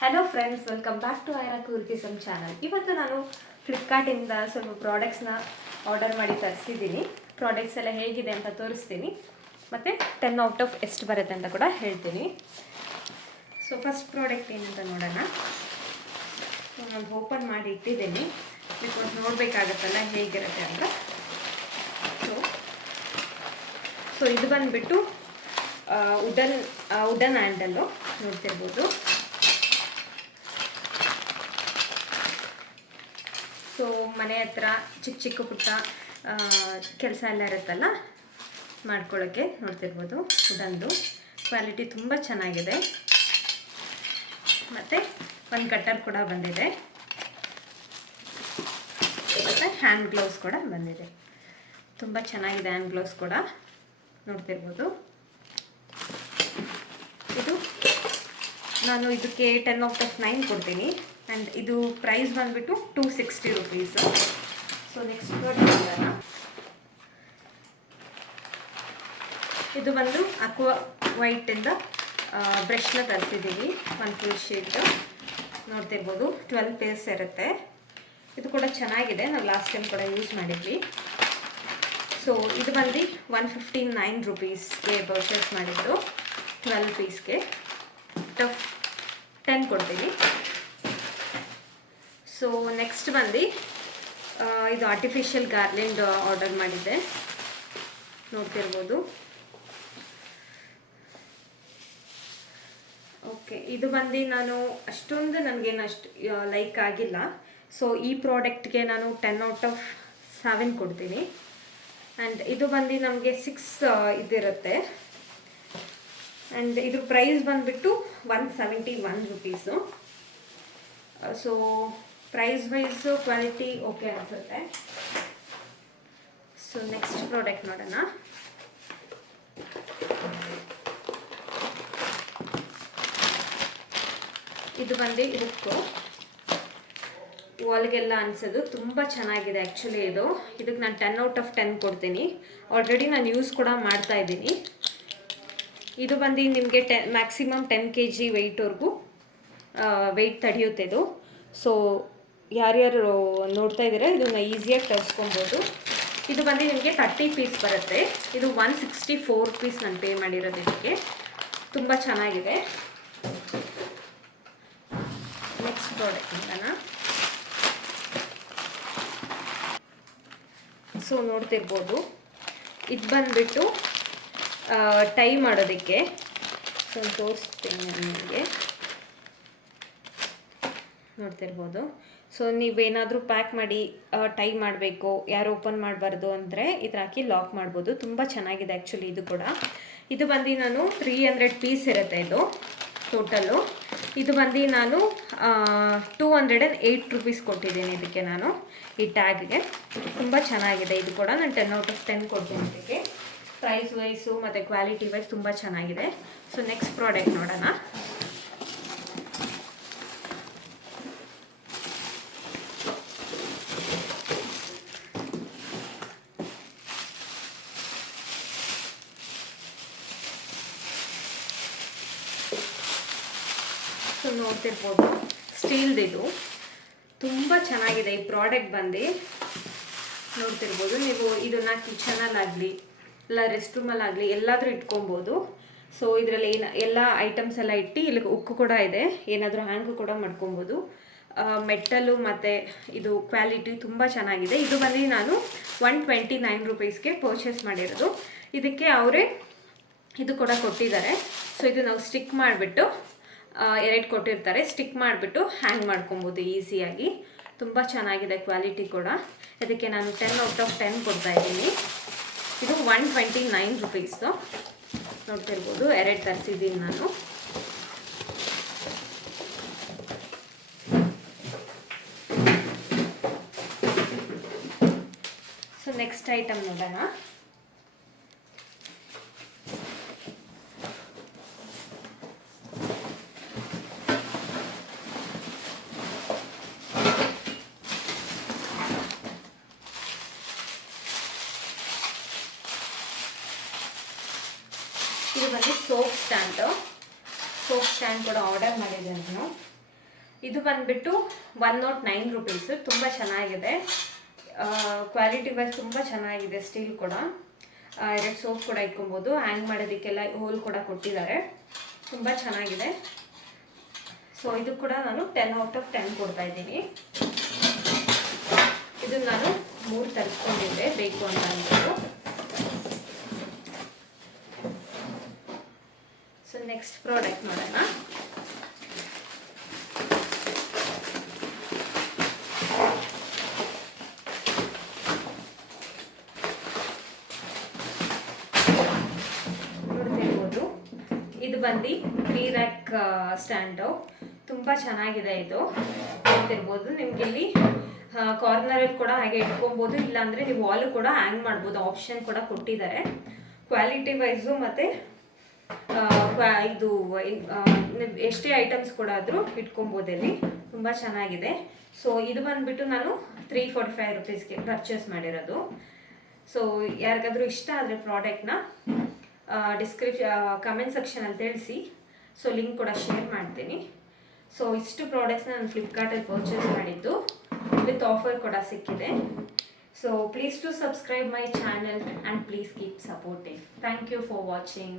Hello friends, welcome back to Aira ಕೂರ್ತಿಸಮ್ channel. ಇವತ್ತು ನಾನು ಫ್ಲಿಪ್ಕಾರ್ಟಿಂದ ಸ್ವಲ್ಪ ಪ್ರಾಡಕ್ಟ್ಸ್ನ ಆರ್ಡರ್ ಮಾಡಿ ತರಿಸಿದ್ದೀನಿ. ಪ್ರಾಡಕ್ಟ್ಸ್ ಎಲ್ಲ ಹೇಗಿದೆ ಅಂತ ತೋರಿಸ್ತೀನಿ, ಮತ್ತು 10 ಔಟ್ ಆಫ್ ಎಷ್ಟು ಬರುತ್ತೆ ಅಂತ ಕೂಡ ಹೇಳ್ತೀನಿ. ಸೊ ಫಸ್ಟ್ ಪ್ರಾಡಕ್ಟ್ ಏನಂತ ನೋಡೋಣ. ನಾನು ಓಪನ್ ಮಾಡಿ ಇಟ್ಟಿದ್ದೀನಿ, ಬಿಕಾಸ್ ನೋಡಬೇಕಾಗತ್ತಲ್ಲ ಹೇಗಿರುತ್ತೆ ಅಂತ. ಸೊ ಇದು ಬಂದುಬಿಟ್ಟು ವುಡನ್ ಹ್ಯಾಂಡಲ್ಲು ನೋಡ್ತಿರ್ಬೋದು. ಸೊ ಮನೆ ಹತ್ರ ಚಿಕ್ಕ ಚಿಕ್ಕ ಪುಟ್ಟ ಕೆಲಸ ಎಲ್ಲ ಇರುತ್ತಲ್ಲ, ಮಾಡ್ಕೊಳ್ಳೋಕ್ಕೆ ನೋಡ್ತಿರ್ಬೋದು. ವುಡನ್ದು ಕ್ವಾಲಿಟಿ ತುಂಬ ಚೆನ್ನಾಗಿದೆ. ಮತ್ತು ಒಂದು ಕಟ್ಟರ್ ಕೂಡ ಬಂದಿದೆ, ಮತ್ತು ಹ್ಯಾಂಡ್ ಗ್ಲೌಸ್ ಕೂಡ ಬಂದಿದೆ. ತುಂಬ ಚೆನ್ನಾಗಿದೆ ಹ್ಯಾಂಡ್ ಗ್ಲೌಸ್ ಕೂಡ ನೋಡ್ತಿರ್ಬೋದು. ನಾನು ಇದಕ್ಕೆ 10 ಔಟ್ ಆಫ್ 9 ಕೊಡ್ತೀನಿ. ಆ್ಯಂಡ್ ಇದು ಪ್ರೈಸ್ ಬಂದುಬಿಟ್ಟು 260 ರುಪೀಸು. ಸೊ ನೆಕ್ಸ್ಟ್ ಪ್ರಾಡಕ್ಟ್ ಇದು ಬಂದು ಅಕ್ವಾ ವೈಟಿಂದ ಬ್ರಷ್ನ ತರಿಸಿದ್ದೀವಿ. ಒಂದು ಫುಲ್ ಶೀಟು ನೋಡ್ತಿರ್ಬೋದು. 12 ಪೀಸ್ ಇರುತ್ತೆ. ಇದು ಕೂಡ ಚೆನ್ನಾಗಿದೆ, ನಾವು ಲಾಸ್ಟ್ ಟೈಮ್ ಕೂಡ ಯೂಸ್ ಮಾಡಿದ್ವಿ. ಸೊ ಇದು ಬಂದು 159 ರುಪೀಸ್ಗೆ ಪರ್ಚೇಸ್ ಮಾಡಿದ್ದು. 12 ಪೀಸ್ಗೆ 10 ಕೊಡ್ತೀವಿ. ಸೊ ನೆಕ್ಸ್ಟ್ ಬಂದು ಇದು ಆರ್ಟಿಫಿಷಿಯಲ್ ಗಾರ್ಲೆಂಡ್ ಆರ್ಡರ್ ಮಾಡಿದ್ದೆ, ನೋಡ್ತಿರ್ಬೋದು. ಓಕೆ, ಇದು ಬಂದು ನಾನು ಅಷ್ಟೊಂದು ನನಗೇನು ಅಷ್ಟು ಲೈಕ್ ಆಗಿಲ್ಲ. ಸೊ ಈ ಪ್ರಾಡಕ್ಟ್ಗೆ ನಾನು 10 ಔಟ್ ಆಫ್ 7 ಕೊಡ್ತೀನಿ. ಆ್ಯಂಡ್ ಇದು ಬಂದು ನಮಗೆ 6 ಇದಿರುತ್ತೆ. ಆ್ಯಂಡ್ ಇದ್ರ ಪ್ರೈಸ್ ಬಂದುಬಿಟ್ಟು 171 rupees. So price wise quality okay ಅನಿಸುತ್ತೆ. ಸೊ ನೆಕ್ಸ್ಟ್ ಪ್ರಾಡಕ್ಟ್ ನೋಡೋಣ. ಇದು ಬಂದು ಹುಕ್ಕು ವಾಲ್ಗೆಲ್ಲ ಅನಿಸೋದು ತುಂಬ ಚೆನ್ನಾಗಿದೆ. ಆ್ಯಕ್ಚುಲಿ ಇದಕ್ಕೆ ನಾನು 10 ಔಟ್ ಆಫ್ 10 ಕೊಡ್ತೀನಿ. ಆಲ್ರೆಡಿ ನಾನು ಯೂಸ್ ಕೂಡ ಮಾಡ್ತಾ ಇದ್ದೀನಿ. ಇದು ಬಂದು ನಿಮಗೆ ಮ್ಯಾಕ್ಸಿಮಮ್ 10 kg ವೆಯ್ಟ್ವರೆಗೂ ವೆಯ್ಟ್ ತಡೆಯುತ್ತೆ ಇದು. ಸೊ ಯಾರ್ಯಾರು ನೋಡ್ತಾ ಇದ್ದೀರಾ, ಇದನ್ನು ಈಸಿಯಾಗಿ ತರಿಸ್ಕೊಬೋದು. ಇದು ಬಂದು ನಿಮಗೆ 30 ಪೀಸ್ ಬರುತ್ತೆ. ಇದು 164 ಪೀಸ್ ನಾನು ಪೇ ಮಾಡಿರೋದು ಇದಕ್ಕೆ. ತುಂಬ ಚೆನ್ನಾಗಿದೆ. ನೆಕ್ಸ್ಟ್ ಪ್ರಾಡಕ್ಟ್ ನೋಡೋಣ. ಸೊ ನೋಡ್ತಿರ್ಬೋದು, ಇದು ಬಂದುಬಿಟ್ಟು ಟೈ ಮಾಡೋದಕ್ಕೆ. ಸೊ ತೋರಿಸ್ತೀನಿ ನಿಮಗೆ, ನೋಡ್ತಿರ್ಬೋದು. ಸೊ ನೀವೇನಾದರೂ ಪ್ಯಾಕ್ ಮಾಡಿ ಟೈ ಮಾಡಬೇಕು, ಯಾರು ಓಪನ್ ಮಾಡಬಾರ್ದು ಅಂದರೆ ಇದ್ರ ಹಾಕಿ ಲಾಕ್ ಮಾಡ್ಬೋದು. ತುಂಬ ಚೆನ್ನಾಗಿದೆ ಆ್ಯಕ್ಚುಲಿ ಇದು ಕೂಡ. ಇದು ಬಂದು ನಾನು 300 ಪೀಸ್ ಇರುತ್ತೆ ಇದು ಟೋಟಲ್ಲು. ಇದು ಬಂದು ನಾನು 208 ರುಪೀಸ್ ಕೊಟ್ಟಿದ್ದೀನಿ ಇದಕ್ಕೆ ನಾನು, ಈ ಟ್ಯಾಗ್ಗೆ. ತುಂಬ ಚೆನ್ನಾಗಿದೆ ಇದು ಕೂಡ. ನಾನು 10 ಔಟ್ ಆಫ್ 10 ಕೊಡ್ತೀನಿ ಇದಕ್ಕೆ. ಪ್ರೈಸ್ ವೈಸು ಮತ್ತು ಕ್ವಾಲಿಟಿ ವೈಸ್ ತುಂಬ ಚೆನ್ನಾಗಿದೆ. ಸೊ ನೆಕ್ಸ್ಟ್ ಪ್ರಾಡಕ್ಟ್ ನೋಡೋಣ. ಸೊ ನೋಡ್ತಿರ್ಬೋದು, ಸ್ಟೀಲ್ದಿದು ತುಂಬ ಚೆನ್ನಾಗಿದೆ ಈ ಪ್ರಾಡಕ್ಟ್ ಬಂದು. ನೋಡ್ತಿರ್ಬೋದು ನೀವು, ಇದನ್ನು ಕಿಚನಲ್ಲಾಗಲಿ ಇಲ್ಲ ರೆಸ್ಟ್ ರೂಮಲ್ಲಾಗಲಿ ಎಲ್ಲಾದರೂ ಇಟ್ಕೊಬೋದು. ಸೊ ಇದರಲ್ಲಿ ಎಲ್ಲ ಐಟಮ್ಸ್ ಎಲ್ಲ ಇಟ್ಟು ಇಲ್ಲಿ ಉಕ್ಕು ಕೂಡ ಇದೆ, ಏನಾದರೂ ಹ್ಯಾಂಗು ಕೂಡ ಮಾಡ್ಕೊಬೋದು. ಮೆಟ್ಟಲು ಮತ್ತು ಇದು ಕ್ವಾಲಿಟಿ ತುಂಬ ಚೆನ್ನಾಗಿದೆ. ಇದು ಬಂದು ನಾನು 129 ರುಪೀಸ್ಗೆ ಪರ್ಚೇಸ್ ಮಾಡಿರೋದು. ಇದಕ್ಕೆ ಅವರೇ ಇದು ಕೂಡ ಕೊಟ್ಟಿದ್ದಾರೆ. ಸೊ ಇದು ನಾವು ಸ್ಟಿಕ್ ಮಾಡಿಬಿಟ್ಟು 2 ಕೊಟ್ಟಿರ್ತಾರೆ, ಸ್ಟಿಕ್ ಮಾಡಿಬಿಟ್ಟು ಹ್ಯಾಂಗ್ ಮಾಡ್ಕೊಬೋದು ಈಸಿಯಾಗಿ. ತುಂಬ ಚೆನ್ನಾಗಿದೆ ಕ್ವಾಲಿಟಿ ಕೂಡ. ಇದಕ್ಕೆ ನಾನು 10 ಔಟ್ ಆಫ್ 10 ಕೊಡ್ತಾಯಿದ್ದೀನಿ. ಇದು 129 ರುಪೀಸು. ನೋಡ್ತಿರ್ಬೋದು, 2 ತರಿಸಿದ್ದೀನಿ ನಾನು. ಸೊ ನೆಕ್ಸ್ಟ್ ಐಟಮ್ ನೋಡೋಣ. ಇದು ಬಂದು ಸೋಪ್ ಸ್ಟ್ಯಾಂಡ್ ಕೂಡ ಆರ್ಡರ್ ಮಾಡಿದ್ದೆ ನಾನು. ಇದು ಬಂದುಬಿಟ್ಟು 109 ರುಪೀಸು. ತುಂಬ ಚೆನ್ನಾಗಿದೆ, ಕ್ವಾಲಿಟಿ ವೈಸ್ ತುಂಬ ಚೆನ್ನಾಗಿದೆ. ಸ್ಟೀಲ್ ಕೂಡ 2 ಸೋಪ್ ಕೂಡ ಇಟ್ಕೊಬೋದು. ಹ್ಯಾಂಗ್ ಮಾಡೋದಕ್ಕೆಲ್ಲ ಹೋಲ್ ಕೂಡ ಕೊಟ್ಟಿದ್ದಾರೆ, ತುಂಬ ಚೆನ್ನಾಗಿದೆ. ಸೊ ಇದು ಕೂಡ ನಾನು 10/10 ಕೊಡ್ತಾ ಇದ್ದೀನಿ. ಇದನ್ನು ನಾನು 3 ತರಿಸ್ಕೊಂಡಿದ್ದೆ ಬೇಕು ಅಂತ ಅಂದ್ಬಿಟ್ಟು. ಸೊ ನೆಕ್ಸ್ಟ್ ಪ್ರಾಡಕ್ಟ್ ನೋಡೋಣ. ನೋಡ್ತಿರ್ಬೋದು, ಇದು ಬಂದು 3 ರ್ಯಾಕ್ ಸ್ಟ್ಯಾಂಡು. ತುಂಬ ಚೆನ್ನಾಗಿದೆ ಇದು. ನೋಡ್ತಿರ್ಬೋದು, ನಿಮ್ಗೆ ಇಲ್ಲಿ ಕಾರ್ನರಲ್ಲಿ ಕೂಡ ಹಾಗೆ ಇಟ್ಕೊಬೋದು, ಇಲ್ಲಾಂದರೆ ನೀವು ವಾಲು ಕೂಡ ಹ್ಯಾಂಗ್ ಮಾಡ್ಬೋದು. ಆಪ್ಷನ್ ಕೂಡ ಕೊಟ್ಟಿದ್ದಾರೆ. ಕ್ವಾಲಿಟಿ ವೈಸು ಮತ್ತು ಇದು ಎಷ್ಟೇ ಐಟಮ್ಸ್ ಕೂಡ ಆದರೂ ಇಟ್ಕೊಬೋದು ಇಲ್ಲಿ. ತುಂಬ ಚೆನ್ನಾಗಿದೆ. ಸೊ ಇದು ಬಂದುಬಿಟ್ಟು ನಾನು 345 ರುಪೀಸ್ಗೆ ಪರ್ಚೇಸ್ ಮಾಡಿರೋದು. ಸೊ ಯಾರಿಗಾದರೂ ಇಷ್ಟ ಆದರೆ ಪ್ರಾಡಕ್ಟ್ನ ಕಮೆಂಟ್ ಸೆಕ್ಷನಲ್ಲಿ ತಿಳಿಸಿ. ಸೊ ಲಿಂಕ್ ಕೂಡ ಶೇರ್ ಮಾಡ್ತೀನಿ. ಸೊ ಇಷ್ಟು ಪ್ರಾಡಕ್ಟ್ಸ್ನ ನಾನು ಫ್ಲಿಪ್ಕಾರ್ಟಲ್ಲಿ ಪರ್ಚೇಸ್ ಮಾಡಿದ್ದು, ವಿತ್ ಆಫರ್ ಕೂಡ ಸಿಕ್ಕಿದೆ. So please to subscribe my channel and please keep supporting. Thank you for watching.